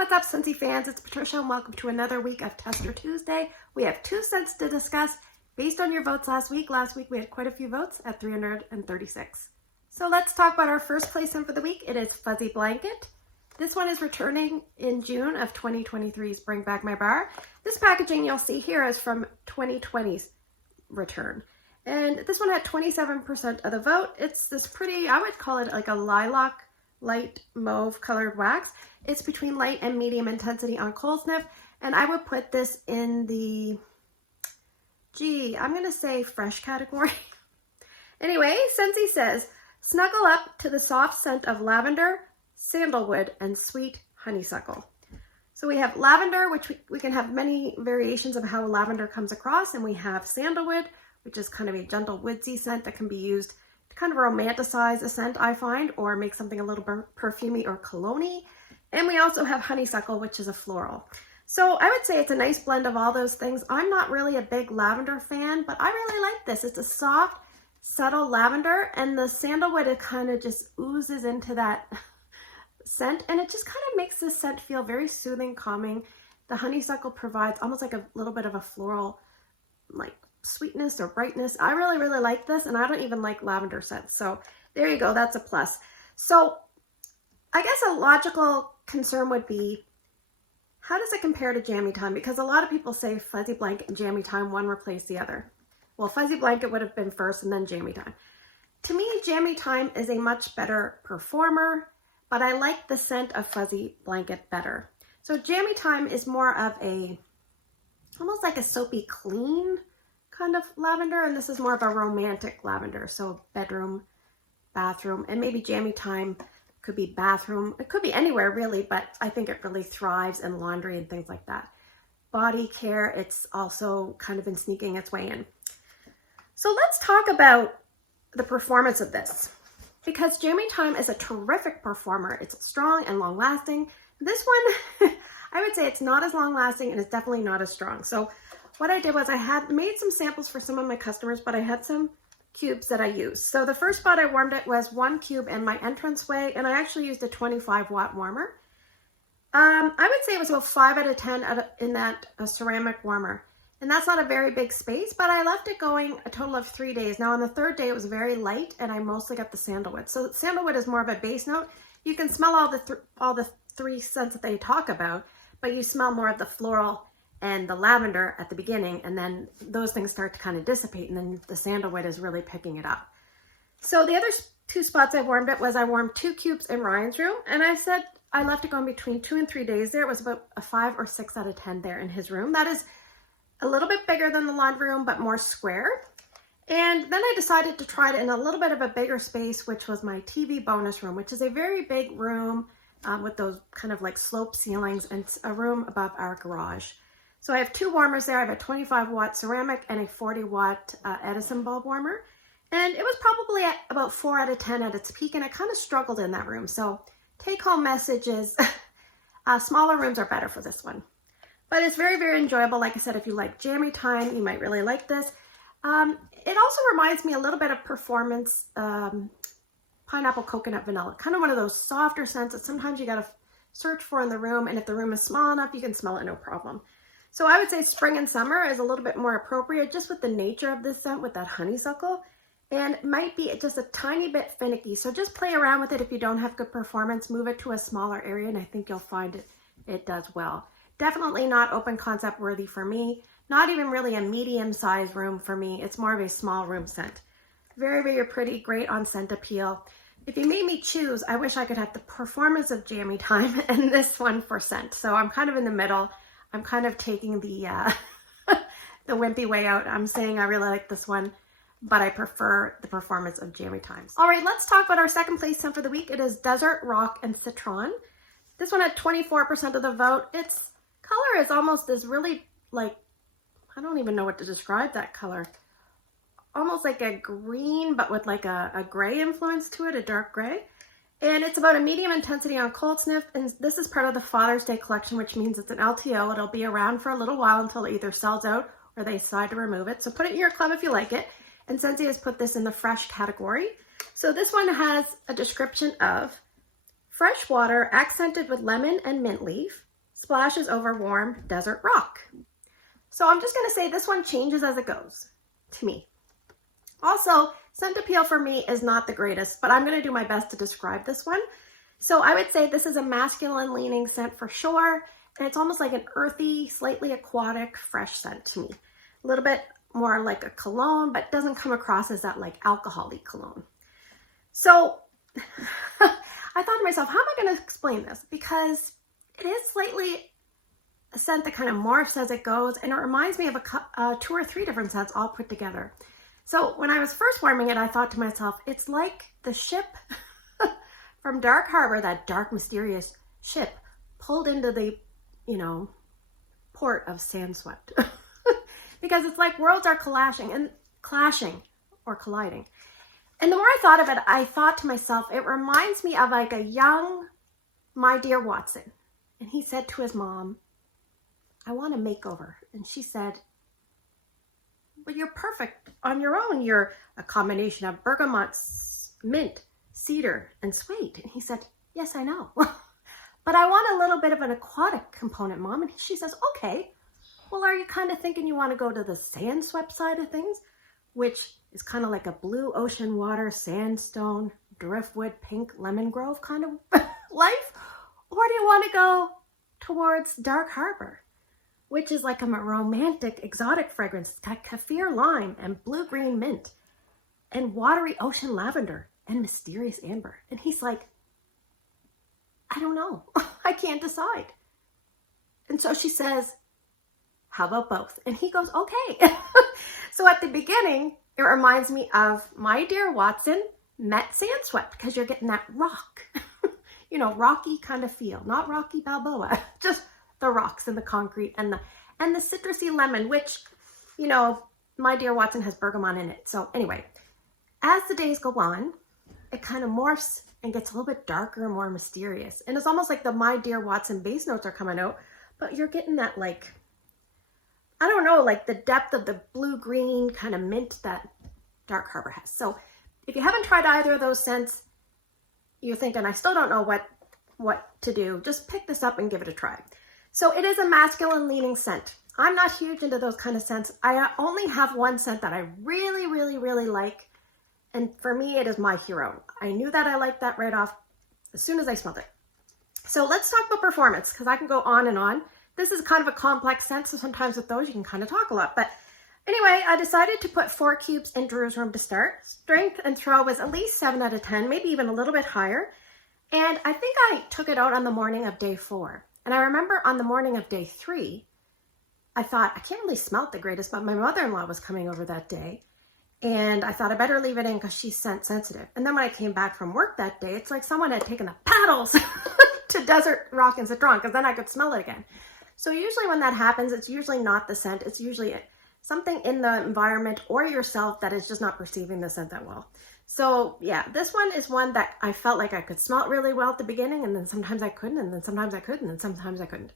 What's up, Scentsy fans? It's Patricia and welcome to another week of Tester Tuesday. We have 2 scents to discuss based on your votes last week. Last week we had quite a few votes at 336. So let's talk about our first place scent for the week. It is Fuzzy Blanket. This one is returning in June of 2023's Bring Back My Bar. This packaging you'll see here is from 2020's return. And this one had 27% of the vote. It's this pretty, I would call it like a lilac, light mauve colored wax. It's between light and medium intensity on cold sniff. And I would put this in the, I'm going to say fresh category. Anyway, Scentsy says, snuggle up to the soft scent of lavender, sandalwood, and sweet honeysuckle. So we have lavender, which we can have many variations of how lavender comes across. And we have sandalwood, which is kind of a gentle woodsy scent that can be used to kind of romanticize a scent, I find, or make something a little perfumey or cologne-y. And we also have honeysuckle, which is a floral. So I would say it's a nice blend of all those things. I'm not really a big lavender fan, but I really like this. It's a soft, subtle lavender, and the sandalwood, it kind of just oozes into that scent, and it just kind of makes this scent feel very soothing, calming. The honeysuckle provides almost like a little bit of a floral, like sweetness or brightness. I really, really like this, and I don't even like lavender scents. So there you go, that's a plus. So I guess a logical concern would be, how does it compare to Jammy Time? Because a lot of people say Fuzzy Blanket and Jammy Time, one replaced the other. Well, Fuzzy Blanket would have been first and then Jammy Time. To me, Jammy Time is a much better performer, but I like the scent of Fuzzy Blanket better. So Jammy Time is more of a, almost like a soapy clean kind of lavender, and this is more of a romantic lavender. So bedroom, bathroom, and maybe Jammy Time could be bathroom. It could be anywhere really, but I think it really thrives in laundry and things like that. Body care, it's also kind of been sneaking its way in. So let's talk about the performance of this, because Jammy Time is a terrific performer. It's strong and long lasting. This one, I would say it's not as long lasting and it's definitely not as strong. So what I did was I had made some samples for some of my customers, but I had some cubes that I used. So the first spot I warmed it was 1 cube in my entranceway, and I actually used a 25-watt warmer. I would say it was about 5 out of 10 in that ceramic warmer. And that's not a very big space, but I left it going a total of 3 days. Now on the 3rd day, it was very light, and I mostly got the sandalwood. So sandalwood is more of a base note. You can smell all the 3 scents that they talk about, but you smell more of the floral and the lavender at the beginning, and then those things start to kind of dissipate, and then the sandalwood is really picking it up. So the other 2 spots I warmed it was I warmed 2 cubes in Ryan's room, and I said I left it going between 2 and 3 days there. It was about a 5 or 6 out of 10 there in his room. That is a little bit bigger than the laundry room, but more square. And then I decided to try it in a little bit of a bigger space, which was my TV bonus room, which is a very big room with those kind of like slope ceilings, and a room above our garage. So I have 2 warmers there. I have a 25-watt ceramic and a 40-watt Edison bulb warmer. And it was probably at about 4 out of 10 at its peak, and I kind of struggled in that room. So take-home message is smaller rooms are better for this one. But it's very, very enjoyable. Like I said, if you like Jammy Time, you might really like this. It also reminds me a little bit of Performance Pineapple Coconut Vanilla. Kind of one of those softer scents that sometimes you got to search for in the room. And if the room is small enough, you can smell it no problem. So I would say spring and summer is a little bit more appropriate just with the nature of this scent with that honeysuckle, and might be just a tiny bit finicky. So just play around with it. If you don't have good performance, move it to a smaller area, and I think you'll find it does well. Definitely not open concept worthy for me. Not even really a medium-sized room for me. It's more of a small room scent. Very, very pretty, great on scent appeal. If you made me choose, I wish I could have the performance of Jammy Time and this one for scent. So I'm kind of in the middle. I'm kind of taking the the wimpy way out. I'm saying I really like this one, but I prefer the performance of Jammy Times. All right, let's talk about our second place scent for the week. It is Desert Rock and Citron. This one had 24% of the vote. Its color is almost this really, like, I don't even know what to describe that color. Almost like a green, but with like a gray influence to it, a dark gray. And it's about a medium intensity on cold sniff, and this is part of the Father's Day collection, which means it's an LTO. It'll be around for a little while until it either sells out or they decide to remove it. So put it in your club if you like it. And Scentsy has put this in the fresh category. So this one has a description of fresh water accented with lemon and mint leaf, splashes over warm desert rock. So I'm just gonna say this one changes as it goes, to me. Also, scent appeal for me is not the greatest, but I'm gonna do my best to describe this one. So I would say this is a masculine leaning scent for sure, and it's almost like an earthy, slightly aquatic, fresh scent to me. A little bit more like a cologne, but doesn't come across as that like alcohol-y cologne. So I thought to myself, how am I gonna explain this? Because it is slightly a scent that kind of morphs as it goes, and it reminds me of 2 or 3 different scents all put together. So when I was first warming it, I thought to myself, it's like the ship from Dark Harbor, that dark, mysterious ship pulled into the, port of Sandswept. Because it's like worlds are clashing or colliding. And the more I thought of it, I thought to myself, it reminds me of like a young, my dear Watson. And he said to his mom, I want a makeover. And she said, but you're perfect on your own. You're a combination of bergamot, mint, cedar, and suede. And he said, yes, I know. But I want a little bit of an aquatic component, Mom. And she says, okay. Well, are you kind of thinking you want to go to the Sandswept side of things, which is kind of like a blue ocean water, sandstone, driftwood, pink, lemon grove kind of life? Or do you want to go towards Dark Harbor, which is like a romantic, exotic fragrance? It's got kaffir lime and blue-green mint and watery ocean lavender and mysterious amber. And he's like, I don't know. I can't decide. And so she says, how about both? And he goes, okay. So at the beginning, it reminds me of My Dear Watson met Sandswept, because you're getting that rock, rocky kind of feel. Not Rocky Balboa, just the rocks and the concrete and the citrusy lemon, which, My Dear Watson has bergamot in it. So anyway, as the days go on, it kind of morphs and gets a little bit darker and more mysterious. And it's almost like the My Dear Watson base notes are coming out, but you're getting that like, I don't know, like the depth of the blue-green kind of mint that Dark Harbor has. So if you haven't tried either of those scents, you're thinking, I still don't know what to do, just pick this up and give it a try. So it is a masculine leaning scent. I'm not huge into those kind of scents. I only have one scent that I really, really, really like. And for me, it is my hero. I knew that I liked that right off as soon as I smelled it. So let's talk about performance, because I can go on and on. This is kind of a complex scent, so sometimes with those you can kind of talk a lot. But anyway, I decided to put 4 cubes in Drew's room to start. Strength and throw was at least 7 out of 10, maybe even a little bit higher. And I think I took it out on the morning of day 4. And I remember on the morning of day 3, I thought, I can't really smell it the greatest, but my mother-in-law was coming over that day. And I thought I better leave it in because she's scent sensitive. And then when I came back from work that day, it's like someone had taken the paddles to Desert Rock and Citron, because then I could smell it again. So usually when that happens, it's usually not the scent. It's usually something in the environment or yourself that is just not perceiving the scent that well. So yeah, this one is one that I felt like I could smell it really well at the beginning, and then sometimes I couldn't, and then sometimes I could, and then sometimes I couldn't.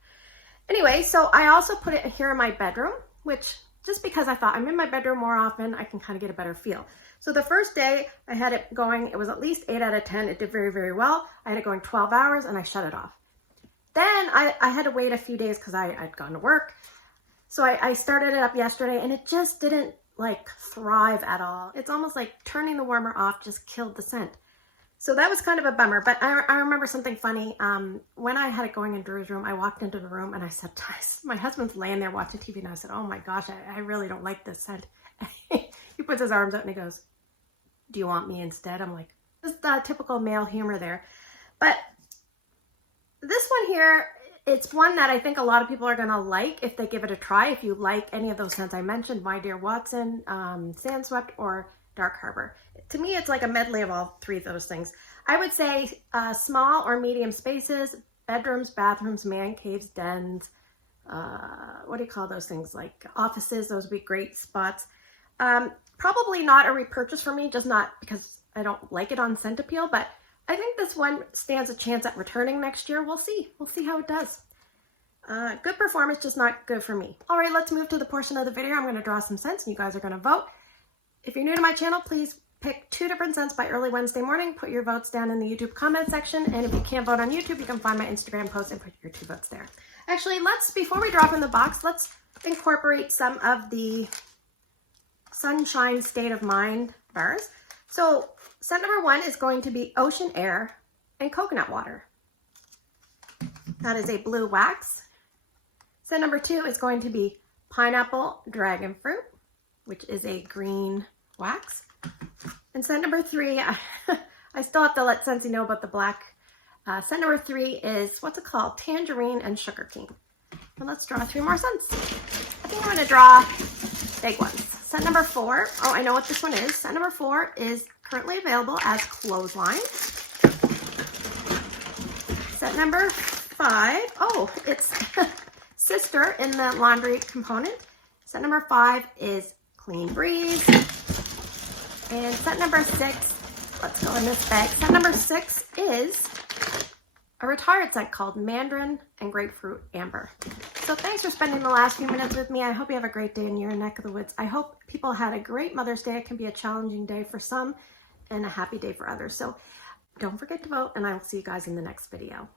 Anyway, so I also put it here in my bedroom, which just because I thought I'm in my bedroom more often, I can kind of get a better feel. So the first day I had it going, it was at least 8 out of 10. It did very, very well. I had it going 12 hours and I shut it off. Then I had to wait a few days because I'd gone to work. So I started it up yesterday and it just didn't like thrive at all. It's almost like turning the warmer off just killed the scent. So that was kind of a bummer, but I remember something funny. When I had it going in Drew's room, I walked into the room and I said, my husband's laying there watching TV, and I said, oh my gosh, I really don't like this scent. He puts his arms out and he goes, do you want me instead? I'm like, this is the typical male humor there. But this one here, it's one that I think a lot of people are going to like if they give it a try. If you like any of those scents I mentioned, My Dear Watson, Sandswept, or Dark Harbor. To me, it's like a medley of all 3 of those things. I would say small or medium spaces, bedrooms, bathrooms, man caves, dens, what do you call those things? Like offices, those would be great spots. Probably not a repurchase for me, just not because I don't like it on scent appeal, but I think this one stands a chance at returning next year. We'll see. We'll see how it does. Good performance, just not good for me. All right, let's move to the portion of the video. I'm going to draw some scents and you guys are going to vote. If you're new to my channel, please pick 2 different scents by early Wednesday morning. Put your votes down in the YouTube comment section. And if you can't vote on YouTube, you can find my Instagram post and put your 2 votes there. Actually, before we drop in the box, let's incorporate some of the Sunshine State of Mind bars. So scent number 1 is going to be Ocean Air and Coconut Water. That is a blue wax. Scent number 2 is going to be Pineapple Dragon Fruit, which is a green wax. And scent number 3, I still have to let Scentsy know about the black. Scent number 3 is, what's it called? Tangerine and Sugar Cane. And let's draw 3 more scents. I think I'm going to draw big ones. Scent number 4, oh, I know what this one is. Scent number 4 is currently available as Clothesline. Scent number 5, oh, it's Sister in the laundry component. Scent number 5 is Clean Breeze. And scent number 6, let's go in this bag. Scent number 6 is a retired scent called Mandarin and Grapefruit Amber. So thanks for spending the last few minutes with me. I hope you have a great day in your neck of the woods. I hope people had a great Mother's Day. It can be a challenging day for some and a happy day for others. So don't forget to vote, and I will see you guys in the next video.